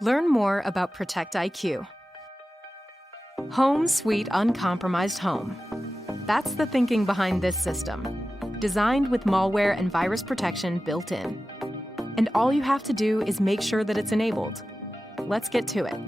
Learn more about ProtectIQ. Home Sweet Uncompromised Home. That's the thinking behind this system. Designed with malware and virus protection built in. And all you have to do is make sure that it's enabled. Let's get to it.